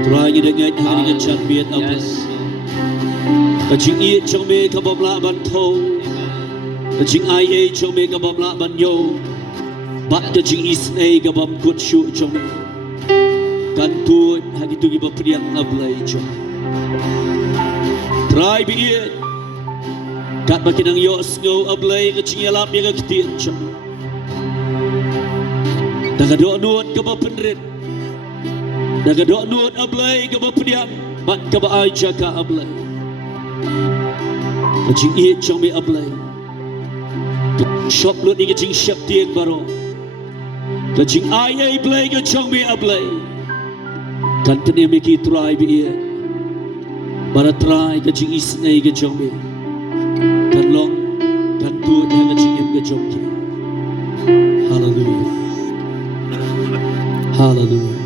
Try dengan hari dengan canbiat apa? Kacing iet trong me kabam la ban thâu, kacing ai trong me kabam la ban yo, bat kacing isnei kabam kut shu trong me. Kan tu hagi tu giba priang ablay trong. Try bi iet, kat makinang yo snow ablay kacing yalap yang ketiak trong. Daga doa kabam penrit. Daga doa nuot ablay kaba pediam mat kaba ai jaka ablay kacing iet trong me ablay shop lut ni kacing shop tiang baro kacing ai ablay ka trong me ablay kan tene me ki try bi iet bara try kacing isnei ka trong me kan long kan tu nya kacing em ka trong ki. Hallelujah, hallelujah.